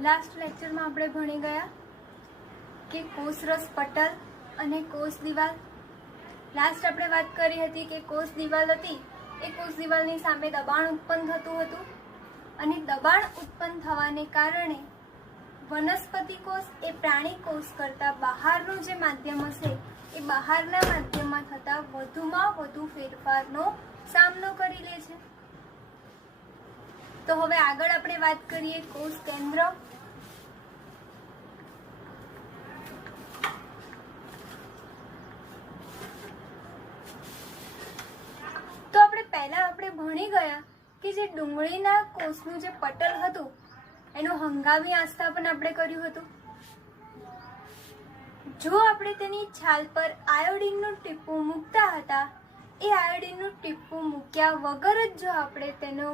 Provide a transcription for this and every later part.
Last લેક્ચરમાં આપણે ભણી ગયા કે કોષરસ પટલ અને કોષ દિવાલ. લાસ્ટ આપણે વાત કરી હતી કે કોષ દિવાલ હતી એ કોષ દિવાલની સામે દબાણ ઉત્પન્ન થતું હતું અને દબાણ ઉત્પન્ન થવાને કારણે વનસ્પતિ કોષ એ પ્રાણી કોષ કરતા બહારનું જે માધ્યમ હશે એ બહારના માધ્યમમાં થતા વધુમાં વધુ ફેરફારનો સામનો કરી લે છે. તો હવે આગળ આપણે વાત કરીએ કોષ કેન્દ્ર. તો આપણે ભણી ગયા કે જે ડુંગળીના કોષનું જે પટલ હતું એનું હંગામી આસ્થાપન આપણે કર્યું હતું. જો આપણે તેની છાલ પર આયોડીનનું ટીપું મૂકતા હતા, એ આયોડીનનું ટીપું મૂક્યા વગર જ જો આપણે તેનો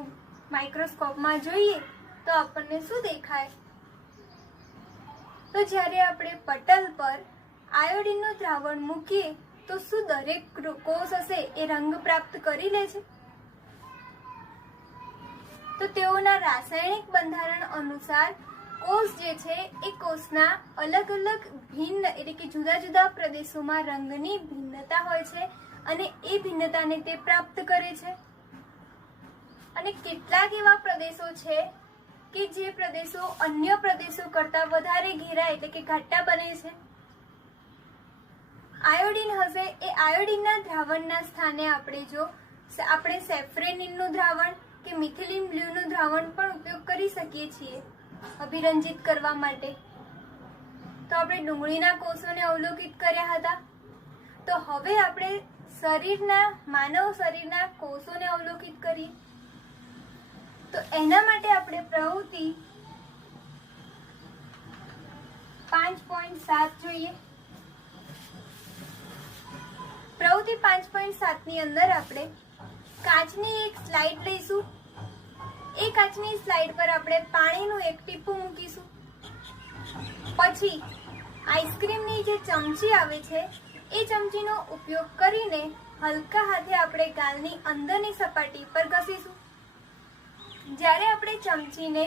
માઇક્રોસ્કોપમાં જોઈએ તો આપણને શું દેખાય? તો જ્યારે આપણે પટલ પર આયોડીનનું દ્રાવણ મૂકીએ તો શું દરેક કોષ હશે એ રંગ પ્રાપ્ત કરી લે છે? તો તેઓના રાસાયણિક બંધારણ અનુસાર કોષ જે છે એ કોષના અલગ અલગ ભિન્ન એટલે કે જુદા જુદા પ્રદેશોમાં રંગની ભિન્નતા હોય છે અને એ ભિન્નતાને તે પ્રાપ્ત કરે છે. અને કેટલાક એવા પ્રદેશો છે કે જે પ્રદેશો અન્ય પ્રદેશો કરતા વધારે ઘેરા એટલે કે ઘાટા બને છે. આયોડીન હશે એ આયોડીનના દ્રાવણના સ્થાને આપણે સેફ્રેનિનનું દ્રાવણ કે મિથિલિન બ્લુનું દ્રાવણ પણ ઉપયોગ કરી શકીએ છીએ અભિરંજિત કરવા માટે. તો આપણે ડુંગળીના કોષોને અવલોકિત કર્યા હતા. તો હવે આપણે માનવ શરીરના કોષોને અવલોકિત કરીએ. તો એના માટે આપણે પ્રવૃત્તિ 5.7 જોઈએ. પ્રવૃત્તિ 5.7 ની અંદર આપણે કાચની એક સ્લાઇડ લઈશું. એ કાચની સ્લાઇડ પર આપણે પાણીનું એક ટીપું મૂકીશું. પછી આઈસ્ક્રીમની જે ચમચી આવે છે એ ચમચીનો ઉપયોગ કરીને હલકા હાથે આપણે ગાલની અંદરની સપાટી પર ઘસીશું. જ્યારે આપણે ચમચીને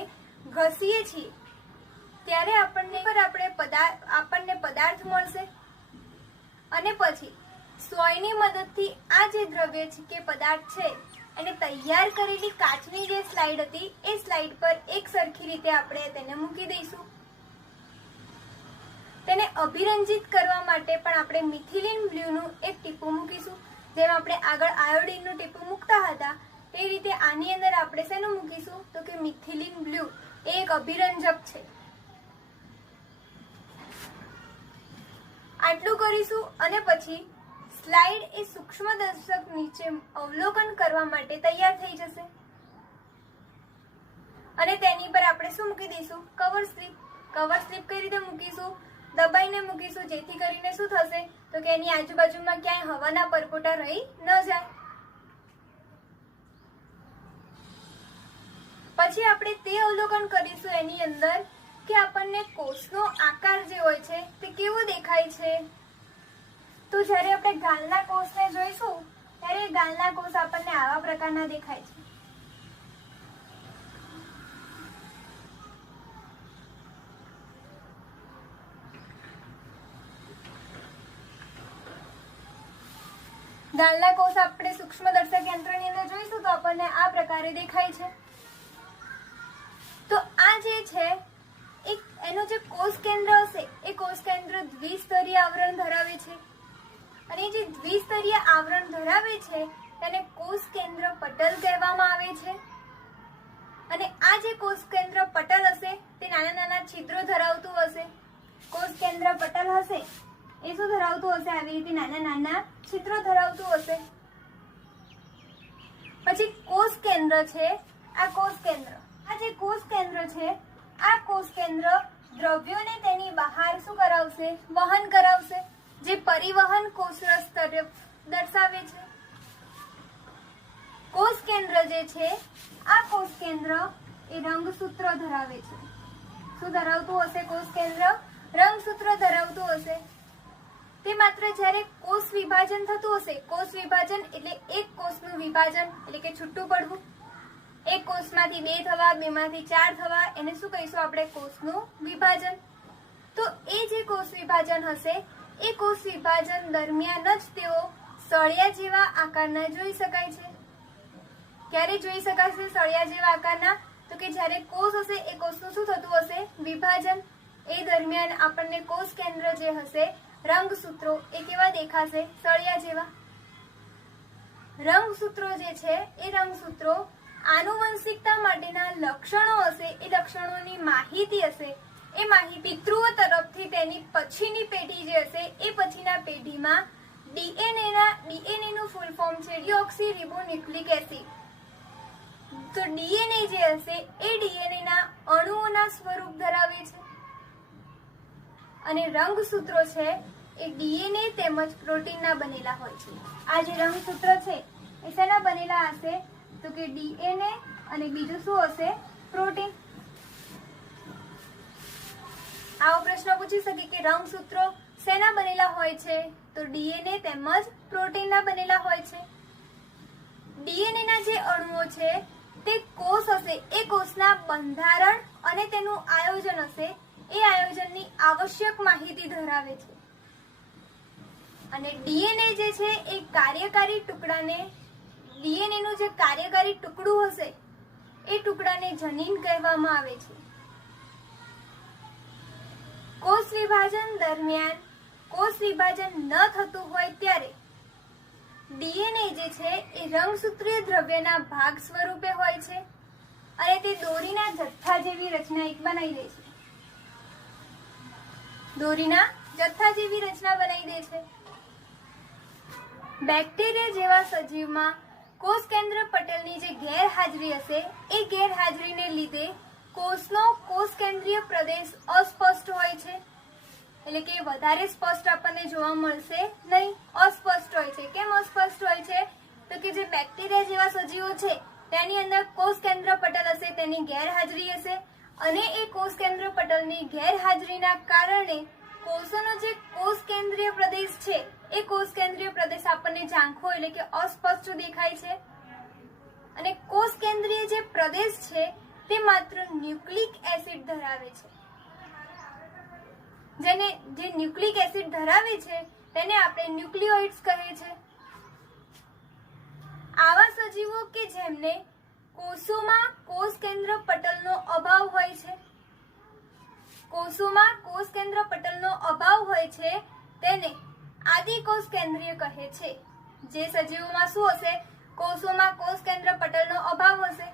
ઘસીએ છીએ ત્યારે આપણને પદાર્થ મળશે અને પછી સોયની મદદથી આ જે દ્રવ્ય છે કે પદાર્થ છે એને તૈયાર કરેલી કાચની જે સ્લાઇડ હતી એ સ્લાઇડ પર એક સરખી રીતે આપણે તેને મૂકી દઈશું. તેને અભિરંજિત કરવા માટે પણ આપણે મિથિલિન બ્લુનું એક ટીપું મૂકીશું. જેમ આપણે આગળ આયોડીનનું ટીપું મૂકતા હતા તે રીતે આની અંદર આપણે શેનું મૂકીશું? તો કે મિથિલિન બ્લુ એ એક અભિરંજક છે. આટલું કરીશું અને પછી સ્લાઇડ એ સૂક્ષ્મદર્શક નીચે અવલોકન કરવા માટે તૈયાર થઈ જશે અને તેની પર આપણે શું મૂકી દઈશું? Cover slip. કવર સ્લિપ કઈ રીતે મૂકીશું? દબાઈને મૂકીશું, જેથી કરીને શું થશે? તો કે એની આજુબાજુમાં ક્યાંય હવાના પરપોટા રહી ન જાય. પછી આપણે તે અવલોકન કરીશું એની અંદર કે આપણને કોષનો આકાર જે હોય છે તે કેવો દેખાય છે. તો જ્યારે આપણે ગાલના કોષને જોઈશું ત્યારે ગાલના કોષ આપણને આવા પ્રકારના દેખાય છે. ગાલના કોષ આપણે સૂક્ષ્મદર્શક યંત્રની અંદર જોઈશું તો આપણને આ પ્રકારે દેખાય છે. તો આ જે છે એનો જે કોષ કેન્દ્ર હશે એ કોષ કેન્દ્ર દ્વિસ્તરીય આવરણ ધરાવે છે અને જે દ્વિસ્તરીય આવરણ ધરાવે છે તેને કોષ કેન્દ્ર પટલ કહેવામાં આવે છે. અને આ જે કોષ કેન્દ્ર પટલ હશે તે નાના નાના છિદ્રો ધરાવતું હશે. કોષ કેન્દ્ર પટલ હશે એ શું ધરાવતું હશે? આવી રીતે નાના નાના છિદ્રો ધરાવતું હશે. પછી કોષ કેન્દ્ર છે આ કોષ કેન્દ્ર આ જે કોષ કેન્દ્ર છે આ કોષ કેન્દ્ર દ્રવ્યોને તેની બહાર શું કરાવશે? વહન કરાવશે, જે પરિવહન કોષરસ તરફ દર્શાવે છે. કોષ કેન્દ્ર જે છે આ કોષ કેન્દ્ર એ રંગસૂત્ર ધરાવે છે. શું ધરાવતું હશે? કોષ કેન્દ્ર રંગસૂત્ર ધરાવતું હશે. તે માત્ર જ્યારે કોષ વિભાજન થતું હશે, કોષ વિભાજન એટલે એક કોષનું વિભાજન એટલે કે છૂટું પડવું, એક કોષમાંથી 2 થવા, 2 માંથી 4 થવા, એને શું કહીશું આપણે? કોષનું વિભાજન. તો એ જે કોષ વિભાજન હશે એ કોષ વિભાજન દરમિયાન જ તેઓ સળિયા જેવા આકારના જોઈ શકાય છે. ક્યારે જોઈ શકાશે સળિયા જેવા આકારના? તો કે જ્યારે કોષ હશે એ કોષનું શું થતું હશે? વિભાજન. એ દરમિયાન આપણને કોષ કેન્દ્ર જે હશે, રંગસૂત્રો, એ કેવા દેખાશે? સળિયા જેવા. રંગસૂત્રો જે છે એ રંગસૂત્રો આનુવંશિકતા માટેના લક્ષણો હશે, એ લક્ષણોની માહિતી હશે, એ માહિતી પિતૃઓ તરફથી તેની પછીની પેઢી જે હશે એ પછીના પેઢીમાં ડીએનએ નું ફૂલ ફોર્મ છે ડીઓક્સી રિબોન્યુક્લિક એસિડ. તો ડીએનએ જે હશે એ ડીએનએ ના અણુઓના સ્વરૂપ ધરાવે છે અને રંગસૂત્રો છે એ ડીએનએ તેમજ પ્રોટીનના બનેલા હોય છે. આ જે રંગસૂત્ર છે એ શેના બનેલા હશે? તો કે ડીએનએ અને બીજું શું હશે? પ્રોટીન. આવો પ્રશ્ન પૂછી શકે કે રંગસૂત્રો શેના બનેલા હોય છે? તો ડીએનએ તેમજ પ્રોટીનના બનેલા હોય છે. ડીએનએ ના જે અણુઓ છે તે કોષ હશે એ કોષના બંધારણ અને તેનું આયોજન હશે, એ આયોજનની આવશ્યક માહિતી ધરાવે છે. અને ડીએનએ જે છે એ કાર્યકારી ટુકડાને, ડીએનએ નું જે કાર્યકારી ટુકડું હશે એ ટુકડાને જનીન કહેવામાં આવે છે. કોષ વિભાજન દરમિયાન કોષ વિભાજન ન થતું હોય ત્યારે ડીએનએ જે છે એ રંગસૂત્રીય દ્રવ્યના ભાગ સ્વરૂપે હોય છે અને તે દોરીના જથ્થા જેવી રચના એક બનાવી દે છે. દોરીના જથ્થા જેવી રચના બનાવી દે છે. બેક્ટેરિયા જેવા સજીવમાં કોષ કેન્દ્ર પટલની જે ગેરહાજરી હશે એ ગેરહાજરીને લીધે કોષનો કોષ કેન્દ્રીય પ્રદેશ અસ્પષ્ટ હોય છે, એટલે કે વધારે સ્પષ્ટ આપણને જોવા મળશે નહીં, અસ્પષ્ટ હોય છે. કેમ અસ્પષ્ટ હોય છે? તો કે જે બેક્ટેરિયા જેવા સજીવો છે તેની અંદર કોષ કેન્દ્ર પટલ હશે, તેની ગેરહાજરી હશે અને એ કોષ કેન્દ્ર પટલની ગેરહાજરીના કારણે કોષોનો જે કોષ કેન્દ્રીય પ્રદેશ છે એ કોષ કેન્દ્રીય પ્રદેશ આપણને ઝાંખો એટલે કે અસ્પષ્ટ દેખાય છે. અને કોષ કેન્દ્રીય જે પ્રદેશ છે તે માત્ર ન્યુક્લિક એસિડ ધરાવે છે. જેને જે ન્યુક્લિક એસિડ ધરાવે છે તેને આપણે ન્યુક્લિયોઇડ્સ કહે છે. આવા સજીવો કે જેમને કોષોમાં કોષ કેન્દ્ર પટલનો અભાવ હોય છે, કોષોમાં કોષ કેન્દ્ર પટલનો અભાવ હોય છે તેને આદિકોષ કેન્દ્રીય કહે છે. જે સજીવોમાં શું હશે? કોષોમાં કોષ કેન્દ્ર પટલનો અભાવ હશે.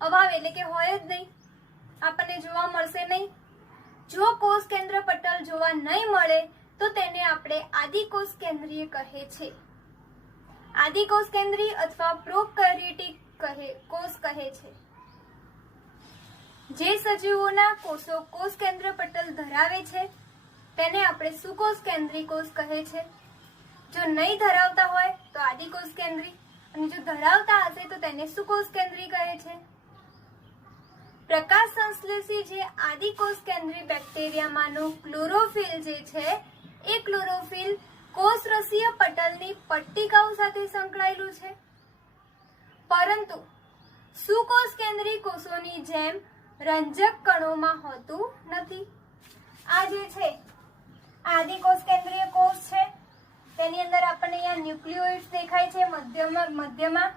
અભાવ એટલે કે હોય જ નહીં, આપણને જોવા મળશે નહીં. જો કોષ કેન્દ્ર પટલ જોવા નહીં મળે તો તેને આપણે આદિકોષ કેન્દ્રીય કહે છે. આદિકોષ કેન્દ્રીય અથવા પ્રોકેરિયોટિક કોષ કહે છે. જે સજીવોના કોષો કોષ કેન્દ્ર પટલ ધરાવે છે તેને આપણે સુકોષ કેન્દ્રી કોષ કહે છે. જો નહીં ધરાવતા હોય તો આદિકોષ કેન્દ્રી, અને જો ધરાવતા હશે તો તેને સુકોષ કેન્દ્રી કહે છે. પ્રકાશ સંશ્લેષી જે આદિકોષ કેન્દ્રી બેક્ટેરિયામાંનો ક્લોરોફિલ જે છે એ ક્લોરોફિલ કોષરસીય પટલની પટ્ટિકાઓ સાથે સંકળાયેલું છે, પરંતુ સુકોષ કેન્દ્રી કોષોની જેમ રંજક કણોમાં હોતું નથી. આ જે છે આદિકોષ કેન્દ્રીય કોષ છે તેની અંદર આપણને અહીંયા ન્યુક્લિયોઇડ્સ દેખાય છે મધ્યમાં.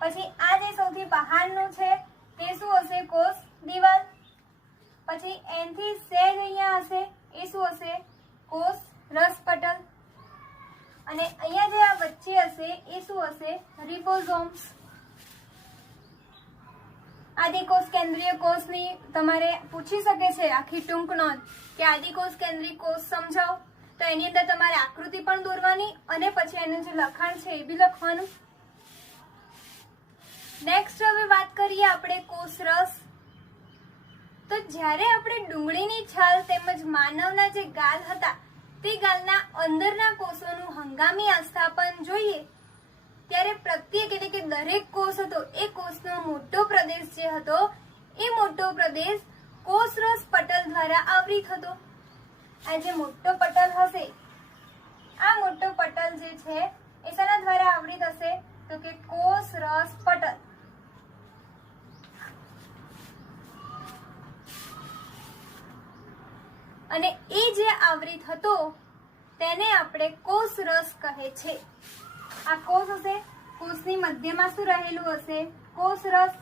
પછી આ જે સૌથી બહારનું છે તે શું હશે? કોષ દિવાલ. પછી એનથી સેજ અહીંયા હશે એ શું હશે? કોષ રસ પટલ. અને અહીંયા જે આ વચ્ચે હશે એ શું હશે? રિબોઝોમ્સ. આદિકોષ કેન્દ્રીય કોષની તમારે પૂછી શકે છે આખી ટૂંક નોંધ કે આદિકોષ કેન્દ્રીય કોષ સમજાવો, તો એની અંદર તમારે આકૃતિ પણ દોરવાની અને પછી એનું જે લખાણ છે એ બી લખવાનું. નેક્સ્ટ હવે વાત કરીએ આપણે કોષરસ. તો જ્યારે આપણે ડુંગળીની છાલ તેમજ માનવના જે ગાલ હતા તે ગાલના અંદરના કોષોનું હંગામી આસ્થાપન જોઈએ ત્યારે પ્રત્યેક એટલે કે દરેક કોષ હતો એ કોષનો મોટો પ્રદેશ જે હતો એ મોટો પ્રદેશ કોષરસ પટલ દ્વારા આવૃત હતો. આ જે મોટો પટલ હશે, આ મોટો પટલ જે છે એ શેના દ્વારા આવૃત હશે? તો કે કોષરસ પટલ. અને એ જે આવૃત હતો તેને આપણે કોષરસ કહે છે. આ કોષ હશે, કોષની મધ્યમાં શું રહેલું હશે? કોષરસ.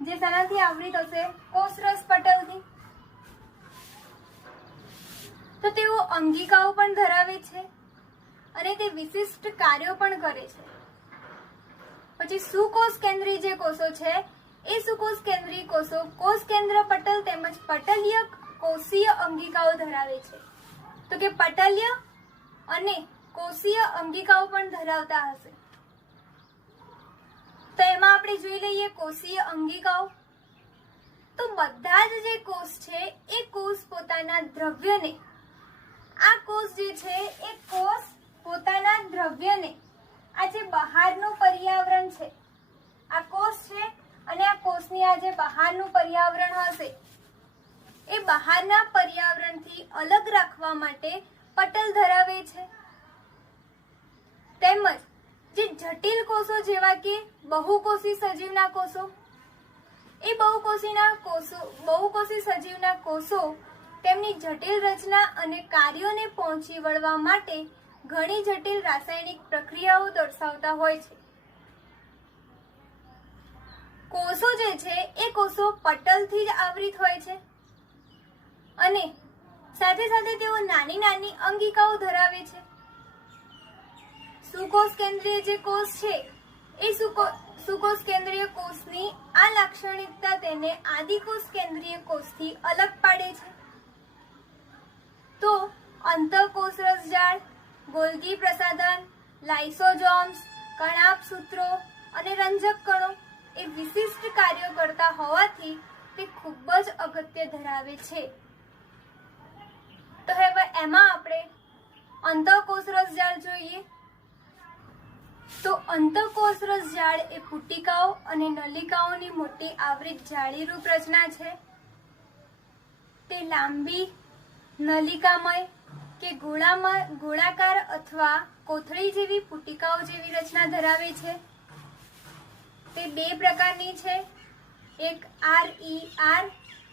જે શેનાથી આવૃત હશે? કોષરસ પટલથી. તો તેઓ અંગિકાઓ પણ ધરાવે છે અને તે વિશિષ્ટ કાર્યો પણ કરે છે. પછી સુકોષ કેન્દ્રી જે કોષો છે એ સુકોષ કેન્દ્રી કોષો કોષ કેન્દ્ર પટલ તેમજ પટલય કોષીય અંગિકાઓ ધરાવે છે. તો કે પટલય અને કોષીય અંગિકાઓ પણ ધરાવતા હશે. તો એમાં આપણે જોઈ લઈએ કોષીય અંગિકાઓ. તો બધા જ જે કોષ છે એ કોષ પોતાના દ્રવ્યને, આ કોષ જે છે એ કોષ પોતાના દ્રવ્યને, આ જે બહારનું પર્યાવરણ છે, આ કોષ છે અને આ કોષની આ જે બહારનું પર્યાવરણ હશે એ બહારના પર્યાવરણથી અલગ રાખવા માટે પટલ ધરાવે છે. તેમજ જે જટિલ કોષો જેવા કે બહુકોષી સજીવના કોષો, એ બહુકોષી સજીવના કોષો તેમની જટિલ રચના અને કાર્યોને પહોંચી વળવા માટે ઘણી જટિલ રાસાયણિક પ્રક્રિયાઓ દર્શાવતા હોય છે. કોષો જે છે એ કોષો પટલથી જ આવૃત હોય છે અને સાથે સાથે તેઓ નાની નાની અંગિકાઓ ધરાવે છે. સુકોષ કેન્દ્રીય જે કોષ છે એ સુકોષ કેન્દ્રીય કોષની આ લાક્ષણિકતા તેને આદિકોષ કેન્દ્રીય કોષથી અલગ પાડે છે. તો અંતઃકોષરસ જાળ, ગોલ્ગી પ્રસાધન, લાઇસોસોમ્સ, કણાભ સૂત્રો અને રંજક કણો એ વિશિષ્ટ કાર્યો કરતા હોવાથી તે ખૂબ જ અગત્ય ધરાવે છે. તો હવે એમાં આપણે અંતઃકોષરસ જાળ જોઈએ. તો અંતઃકોષરસ જાળ એ પુટિકાઓ અને નલિકાઓની મોટી આવૃત જાળીરૂપ રચના છે. તે લાંબી, નલિકામય કે ગોળાકાર અથવા કોથળી જેવી પુટિકાઓ જેવી રચના ધરાવે છે. તે બે પ્રકારની છે. એક RER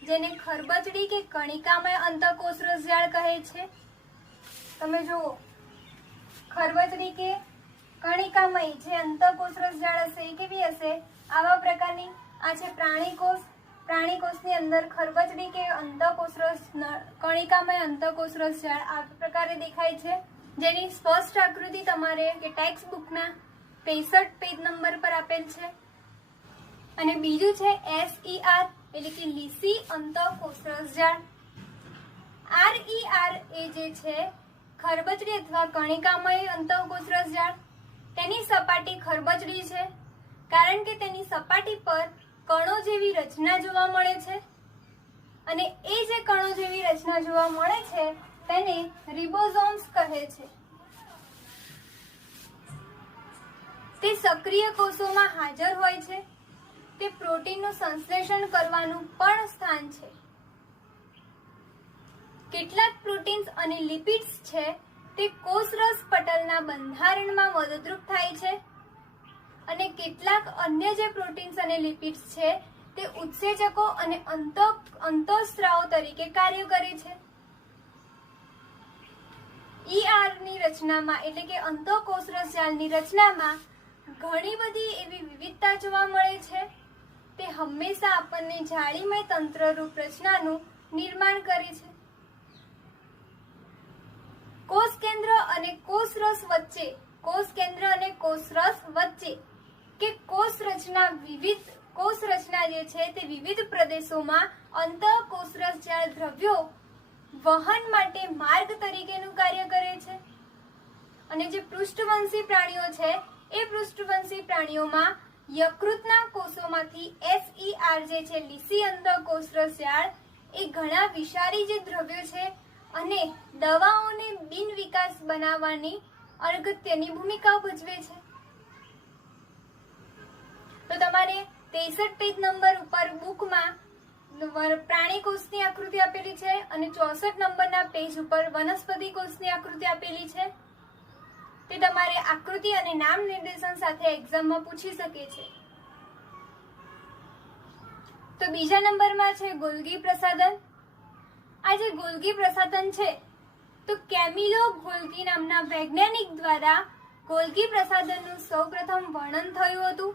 જેને ખરબચડી કે કણિકામય અંતઃકોષરસ જાળ કહે છે. તમે જુઓ, ખરબચડી કે કણિકામય જે અંતઃકોષરસ જાળ હશે એ કેવી હશે? આવા પ્રકારની. આ છે પ્રાણીકોષ. પ્રાણીકોષની અંદર ખરબચડી કે કણિકામય અંતઃકોષરસ જાળ આ પ્રકારે દેખાય છે, જેની સ્પષ્ટ આકૃતિ તમારે કે ટેક્સ્ટ બુકના 65 પેજ નંબર પર આપેલ છે. અને બીજું છે SER એટલે કે લીસી અંતઃકોષરસ જાળ. RER એ જે છે ખરબચડી અથવા કણિકામય અંતઃકોષરસ જાળ, તેની સપાટી ખરબચડી છે કારણ કે તેની સપાટી પર કણો જેવી રચના જોવા મળે છે અને એ જે કણો જેવી રચના જોવા મળે છે તેને રિબોસોમ્સ કહે છે. તે સક્રિય કોષોમાં હાજર હોય છે. તે પ્રોટીનનું સંશ્લેષણ કરવાનું પણ સ્થાન છે. કેટલાક પ્રોટીન્સ અને લિપિડ્સ છે તે કોષરસ પટલના બંધારણમાં મદદરૂપ થાય છે અને કેટલાક અન્ય જે પ્રોટીન્સ અને લિપિડ્સ છે તે ઉત્સેચકો અને અંતઃસ્ત્રાવો તરીકે કાર્ય કરે છે. ER ની રચનામાં એટલે કે અંતઃકોષરસ જાળની રચનામાં ઘણી બધી એવી વિવિધતા જોવા મળે છે. તે હંમેશા આપણને જાળીમય તંત્રરૂપ રચનાનું નિર્માણ કરે છે. કોષ કેન્દ્ર અને કોષરસ વચ્ચે કે કોષ રચના જે છે તે વિવિધ પ્રદેશોમાં અંતઃકોષરસ જાળ દ્રવ્યો વહન માટે માર્ગ તરીકેનું કાર્ય કરે છે. અને જે પૃષ્ઠવંશી પ્રાણીઓ છે એ પૃષ્ઠવંશી પ્રાણીઓમાં યકૃતના કોષોમાંથી SER જે છે લીસી અંતઃકોષરસ જાળ એ ઘણા વિષારી જે દ્રવ્યો છે અને દવાઓને બિન વિકાસ બનાવવાની અગત્યની ભૂમિકા ભજવે છે. તો તમારે 63 પેજ નંબર ઉપર બુકમાં પ્રાણી કોષની આકૃતિ આપેલી છે અને 64 નંબરના પેજ ઉપર વનસ્પતિ કોષની આકૃતિ આપેલી છે. તે તમારે આકૃતિ અને નામ નિર્દેશન સાથે એક્ઝામમાં પૂછી શકે છે. તો બીજા નંબરમાં છે ગોલ્ગી પ્રસાધન. આ જે ગોલ્ગી પ્રસાધન છે તો કેમિલો ગોલ્ગી નામના વૈજ્ઞાનિક દ્વારા ગોલ્ગી પ્રસાધનનું સૌપ્રથમ વર્ણન થયું હતું.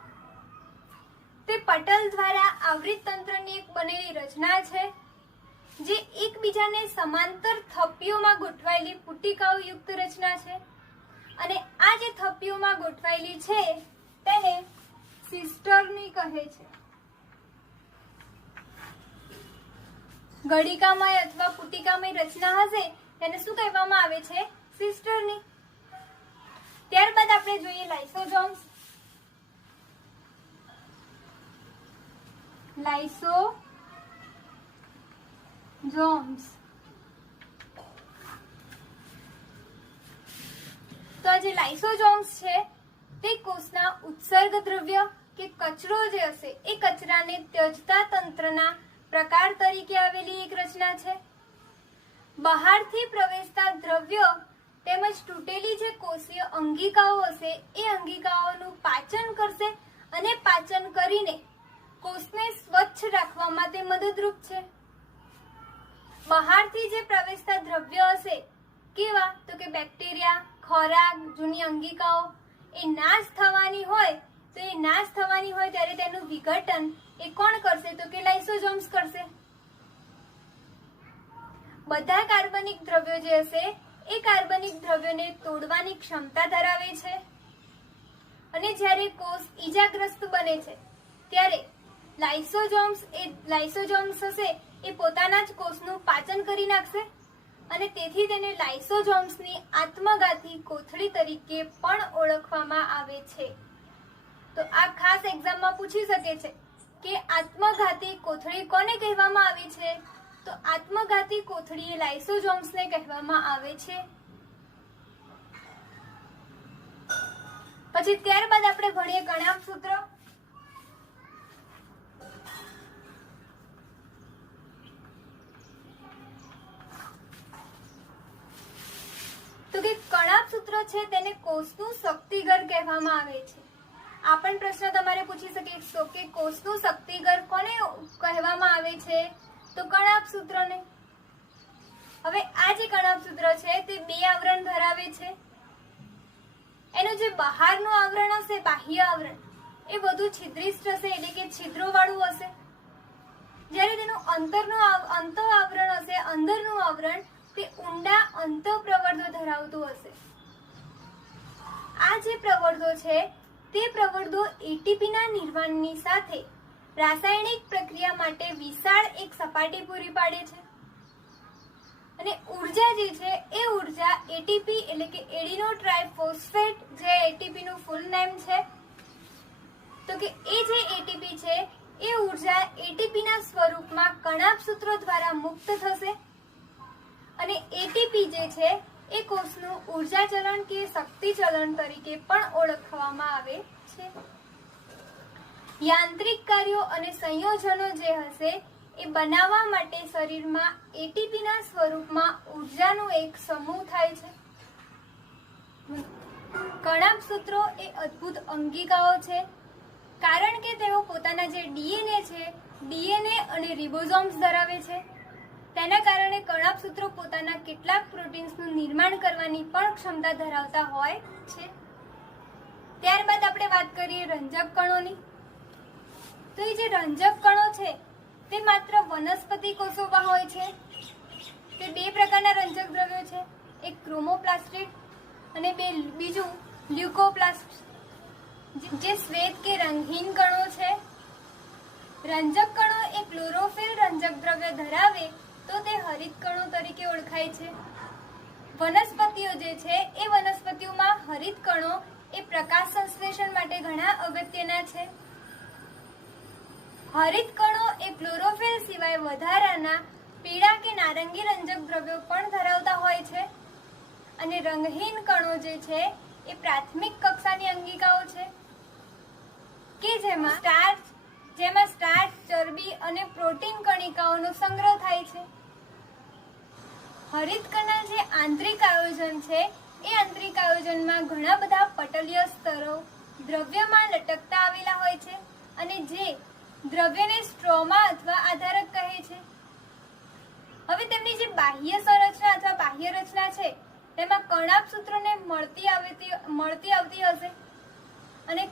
તે પટલ દ્વારા આવૃત તંત્રની એક બનેલી રચના છે જે એકબીજાને સમાંતર થપ્પીઓમાં ગોઠવાયેલી પુટિકાઓ યુક્ત રચના છે અને આ જે થપ્પીઓમાં ગોઠવાયેલી છે તેને સિસ્ટર્ની કહે છે. ગળિકામય અથવા પુટિકામય રચના હશે તેને શું કહેવામાં આવે છે? સિસ્ટર્ની. ત્યારબાદ આપણે જોઈએ લાઇસોઝોમ્સ. લાઇસોઝોમ્સ તો આ જે લાઇસોઝોમ્સ છે તે કોષના ઉત્સર્ગ દ્રવ્ય કે કચરો જે હશે એ કચરાને ત્યજતા તંત્રના પ્રકાર તરીકે આવેલી એક રચના છે. બહારથી પ્રવેશતા દ્રવ્યો તેમજ તૂટેલી જે કોષીય અંગિકાઓ હશે એ અંગિકાઓનું પાચન કરશે અને પાચન કરીને કોષને સ્વચ્છ રાખવામાં તે મદદરૂપ છે. બહારથી જે પ્રવેશતા દ્રવ્ય હશે કેવા તો કે બેક્ટેરિયા, ખોરાક, જૂની અંગિકાઓ એ નાશ થવાની હોય તો એ નાશ થવાની હોય ત્યારે તેનું વિઘટન એ કોણ કરશે તો કે લાઇસોઝોમ્સ કરશે. બધા કાર્બનિક દ્રવ્યો જે હશે એ કાર્બનિક દ્રવ્યોને તોડવાની ક્ષમતા ધરાવે છે અને જ્યારે કોષ ઈજાગ્રસ્ત બને છે ત્યારે લાઇસોઝોમ્સ હશે એ પોતાના જ કોષનું પાચન કરી નાખશે અને તેથી તેને લાઇસોઝોમ્સની આત્મઘાતી કોથળી તરીકે પણ ઓળખવામાં આવે છે. તો આ ખાસ એક્ઝામમાં પૂછી શકે છે કે આત્મઘાતી કોથળી કોને કહેવામાં આવે છે? તો આત્મઘાતી કોથળી એ લાઇસોઝોમ્સને કહેવામાં આવે છે. પછી ત્યારબાદ આપણે ભણીએ કણાભ સૂત્ર. તો કે કણાભ સૂત્ર છે તેને કોષનું શક્તિઘર કહેવામાં આવે છે. આ પણ પ્રશ્ન તમારે પૂછી શકે કે કોષનું શક્તિઘર કોને કહેવામાં આવે છે? તો કણાભ સૂત્રને. હવે આ જે કણાભ સૂત્ર છે તે બે આવરણ ધરાવે છે. એનું જે બહારનું આવરણ હશે, બાહ્ય આવરણ, એ વધુ છિદ્રિષ્ટ હશે એટલે કે છિદ્રો વાળું હશે. જ્યારે તેનું અંત આવરણ હશે, અંદરનું આવરણ, તે ઊંડા અંતઃપ્રવર્ધો ધરાવતું હશે. આ જે પ્રવર્ધો છે તે પ્રવર્ધો એટીપીના નિર્માણની સાથે રાસાયણિક પ્રક્રિયા માટે વિશાળ એક સપાટી પૂરી પાડે છે અને ઉર્જા જે છે એ ઉર્જા એટીપી એટલે કે એડિનો ટ્રાઇફોસ્ફેટ જે એટીપી નું ફૂલ નેમ છે તો કે એ જે એટીપી છે એ ઉર્જા એટીપી ના સ્વરૂપમાં કણાભ સૂત્રો દ્વારા મુક્ત થશે અને એટીપી જે છે એ કોષનું ઉર્જા ચલણ કે શક્તિ ચલણ તરીકે પણ ઓળખવામાં આવે છે. યાંત્રિક કાર્યો અને સંયોજનો જે હશે એ બનાવવા માટે શરીરમાં એટીપી ના સ્વરૂપમાં ઉર્જાનો એક સમૂહ થાય છે. કણાભ સૂત્રો એ અદ્ભુત અંગિકાઓ છે કારણ કે તેઓ પોતાના જે ડીએનએ છે, ડીએનએ અને રિબોઝોમ્સ ધરાવે છે. તેના કારણે કણાભ સૂત્રો પોતાના કેટલાક પ્રોટીન્સનું નિર્માણ કરવાની પણ ક્ષમતા ધરાવતા હોય છે. ત્યારબાદ આપણે વાત કરીએ રંજક કણોની. તો એ જે રંજક કણો છે તે માત્ર વનસ્પતિ કોષોમાં હોય છે. તે બે પ્રકારના રંજક દ્રવ્યો છે, એક ક્રોમોપ્લાસ્ટિડ અને બીજું લ્યુકોપ્લાસ્ટ જે શ્વેત કે રંગહીન કણો છે. રંજક કણો એ ક્લોરોફિલ રંજક દ્રવ્ય ધરાવે તો તે હરિત કણો તરીકે ઓળખાય છે. વનસ્પતિઓ જે છે એ વનસ્પતિઓમાં હરિત કણો એ પ્રકાશ સંશ્લેષણ માટે ઘણા અગત્યના છે. હરિત કણો એ ક્લોરોફિલ સિવાય વધારાના પીળા કે નારંગી રંજક દ્રવ્યો પણ ધરાવતા હોય છે અને રંગહીન કણો જે છે એ પ્રાથમિક કક્ષાની અંગિકાઓ છે કે જેમાં સ્ટાર્ચ, ચરબી અને પ્રોટીન કણિકાઓનો સંગ્રહ થાય છે. હરિત કણના જે આંતરિક આયોજન છે એ આંતરિક આયોજનમાં ઘણા બધા પટલીય સ્તરો દ્રવ્યમાં લટકતા આવેલા હોય છે અને જે દ્રવ્યને સ્ટ્રોમા અથવા આધારક કહે છે. હવે તેમની જે બાહ્ય રચના છે તેમાં કર્ણાભસૂત્રોને મળતી આવતી હશે અને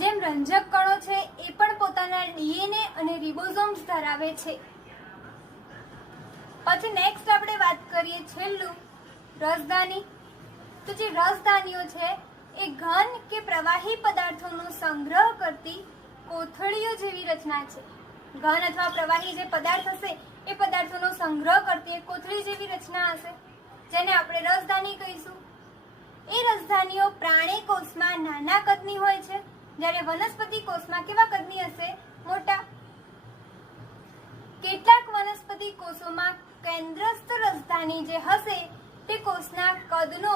જેમ રંજક કણો છે એ પણ પોતાના ડીએનએ અને રિબોઝોમ્સ ધરાવે છે. પછી નેક્સ્ટ આપણે વાત કરીએ છેલ્લું રસધાની. તો જે રસધાનીઓ છે એ ઘન કે પ્રવાહી પદાર્થોનો સંગ્રહ કરતી કોથળીઓ જેવી રચના છે. ઘન અથવા પ્રવાહી જે પદાર્થ હશે એ પદાર્થોનો સંગ્રહ કરતી એક કોથળી જેવી રચના હશે જેને આપણે રસધાની કહીશું. એ રસધાનીઓ પ્રાણી કોષમાં નાના કદની હોય છે જ્યારે વનસ્પતિ કોષમાં કેવા કદની હશે? મોટા. કેટલાક વનસ્પતિ કોષોમાં કેન્દ્રસ્થ રસધાની જે હશે તે કોષના કદનો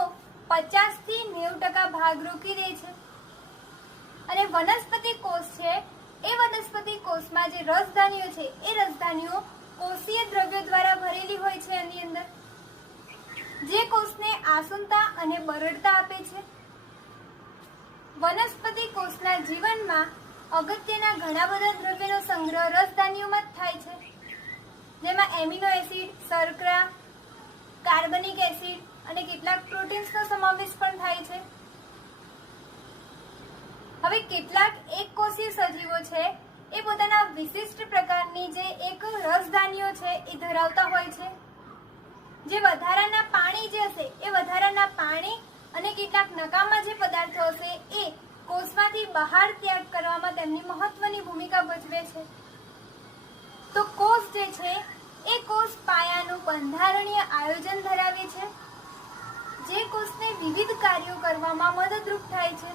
50 થી 90% ભાગ રોકી દે છે. અને વનસ્પતિ કોષ છે એ વનસ્પતિ કોષમાં જે રસધાનીઓ છે એ રસધાનીઓ કોષીય દ્રવ્યો દ્વારા ભરેલી હોય છે એની અંદર, જે કોષને આસુનતા અને બરડતા આપે છે. વનસ્પતિ કોષના જીવનમાં અગત્યના ઘણા બધા દ્રવ્યનો સંગ્રહ રસધાનીઓમાં જ થાય છે, જેમાં એમિનો એસિડ, શર્કરા, કાર્બનિક એસિડ અને કેટલાક પ્રોટીન્સનો સમાવેશ પણ થાય છે. હવે કેટલાક એકકોષીય સજીવો છે એ પોતાના વિશિષ્ટ પ્રકારની જે એક રસધાનીઓ છે એ ધરાવતા હોય છે, જે વધારાના પાણી જે હશે એ વધારાના પાણી અને કેટલાક નકામા જે પદાર્થો હશે એ કોષમાંથી બહાર ત્યાગ કરવામાં તેમની મહત્વની ભૂમિકા ભજવે છે. તો કોષ જે છે એ કોષ પાયાનું બંધારણીય આયોજન ધરાવે છે, જે કોષને વિવિધ કાર્યો કરવામાં મદદરૂપ થાય છે,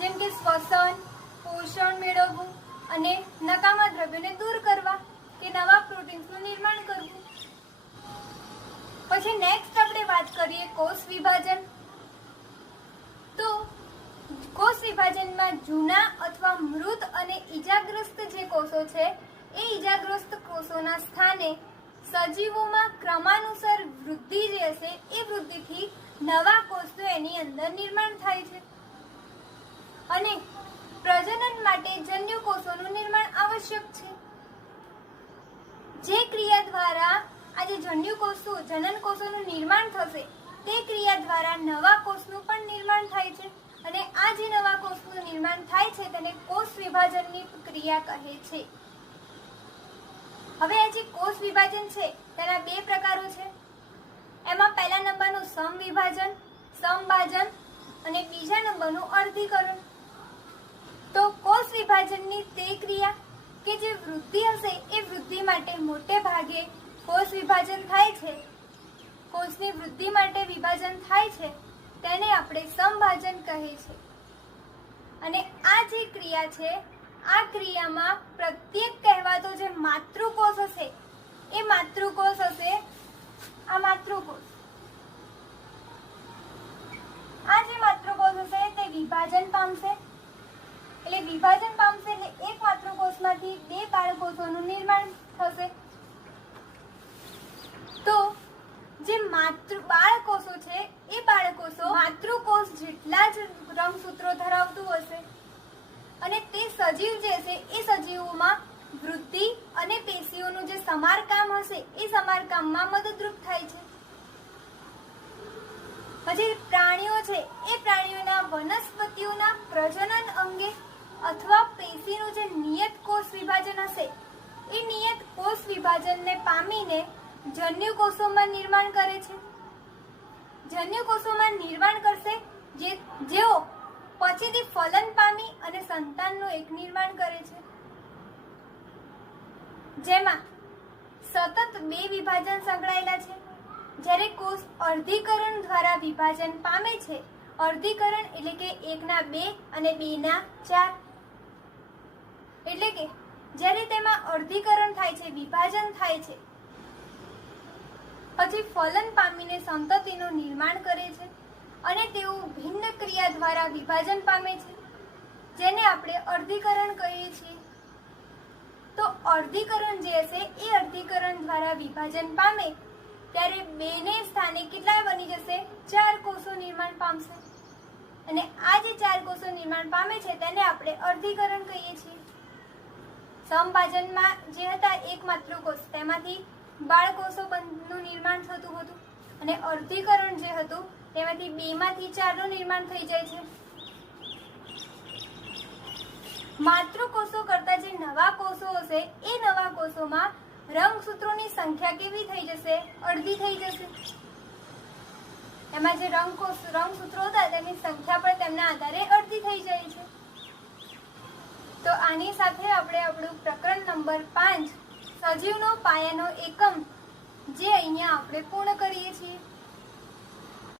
જેમ કે શ્વસન, પોષણ મેળવવું અને નકામા દ્રવ્યોને દૂર કરવા કે નવા પ્રોટીન્સનું નિર્માણ કરવું. પછી નેક્સ્ટ આપણે વાત કરીએ કોષ વિભાજન. તો કોષ વિભાજનમાં જૂના અથવા મૃત અને ઈજાગ્રસ્ત જે કોષો છે એ ઈજાગ્રસ્ત કોષોના સ્થાને સજીવોમાં ક્રમાનુસાર વૃદ્ધિ જે હશે એ વૃદ્ધિથી નવા કોષો એની અંદર નિર્માણ થાય છે અને પ્રજનન માટે જન્યુ કોષોનું નિર્માણ આવશ્યક છે. જે ક્રિયા દ્વારા આ જે જન્યુ કોષો જનન કોષોનું નિર્માણ થશે તે ક્રિયા દ્વારા નવા કોષનું પણ નિર્માણ થાય છે અને આ જે નવા કોષનું નિર્માણ થાય છે તેને કોષ વિભાજનની ક્રિયા કહે છે. હવે આ જે કોષ વિભાજન છે તેના બે પ્રકારો છે. એમાં પહેલા નંબરનું સમવિભાજન, સમભાજન અને બીજા નંબરનું અર્ધીકરણ. તો કોષ વિભાજનની તે ક્રિયા કે જે વૃદ્ધિ હશે એ વૃદ્ધિ માટે મોટે ભાગે કોષ વિભાજન થાય છે, કોષની વૃદ્ધિ માટે વિભાજન થાય છે, તેને આપણે સમભાજન કહે છે. અને આ જે ક્રિયા છે આ ક્રિયામાં પ્રત્યેક કહેવાતો જે માતૃકોષ હશે એ માતૃકોષ હશે આ માતૃકોષ. આ જે માતૃકોષ હશે તે વિભાજન પામશે. એટલે વિભાજન પામશે એટલે એક માતૃકોષમાંથી બે બાળકોષોનું નિર્માણ થશે. તો જે બાળકોષો છે એ બાળકોષો માતૃકોષ જેટલા જ રંગસૂત્રો ધરાવતું હશે અને તે સજીવ જે છે એ સજીવોમાં વૃદ્ધિ અને પેશીઓનું જે સમારકામ હશે એ સમારકામમાં મદદરૂપ થાય છે. પછી પ્રાણીઓ છે એ પ્રાણીઓના વનસ્પતિઓના પ્રજનન અંગે અથવા પેશીનું જે નિયત કોષ વિભાજન હશે એ નિયત કોષ વિભાજનને પામીને જન્યુ કોષોમાં નિર્માણ કરે છે. જન્યુ કોષોમાં નિર્માણ કરશે જેઓ પછીથી ફલન પામી અને સંતાનનું એક નિર્માણ કરે છે, જેમાં સતત બે વિભાજન સંકળાયેલા છે. જ્યારે કોષ અર્ધીકરણ દ્વારા વિભાજન પામે છે, અર્ધીકરણ એટલે કે 1/2 અને 2/4, એટલે કે જ્યારે તેમાં અર્ધીકરણ થાય છે, વિભાજન થાય છે, પછી ફલન પામીને સંતતિનું નિર્માણ કરે છે અને તેઓ ભિન્ન ક્રિયા દ્વારા વિભાજન પામે છે, જેને આપણે અર્ધીકરણ કહીએ છીએ. તો અર્ધીકરણ જે હશે એ અર્ધીકરણ દ્વારા વિભાજન પામે ત્યારે બેને સ્થાને કેટલા બની જશે? 4 કોષો નિર્માણ પામશે અને આ જે 4 કોષો નિર્માણ પામે છે તેને આપણે અર્ધીકરણ કહીએ છીએ. સમભાજનમાં જે હતા એક માતૃકોષ તેમાંથી બાળકોષોનું નિર્માણ થતું હતું અને અર્ધીકરણ જે હતું તેમાંથી 2 માંથી 4 નું નિર્માણ થઈ જાય છે. માતૃકોષો કરતા જે નવા કોષો હશે એ નવા કોષોમાં રંગસૂત્રોની સંખ્યા કેવી થઈ જશે? અડધી થઈ જશે. એમાં જે રંગસૂત્રો હતા તેની સંખ્યા પણ તેમના આધારે અડધી થઈ જાય છે. તો આની સાથે આપણે આપણું પ્રકરણ નંબર 5 સજીવનો પાયાનો એકમ જે અહીંયા આપણે પૂર્ણ કરીએ છીએ.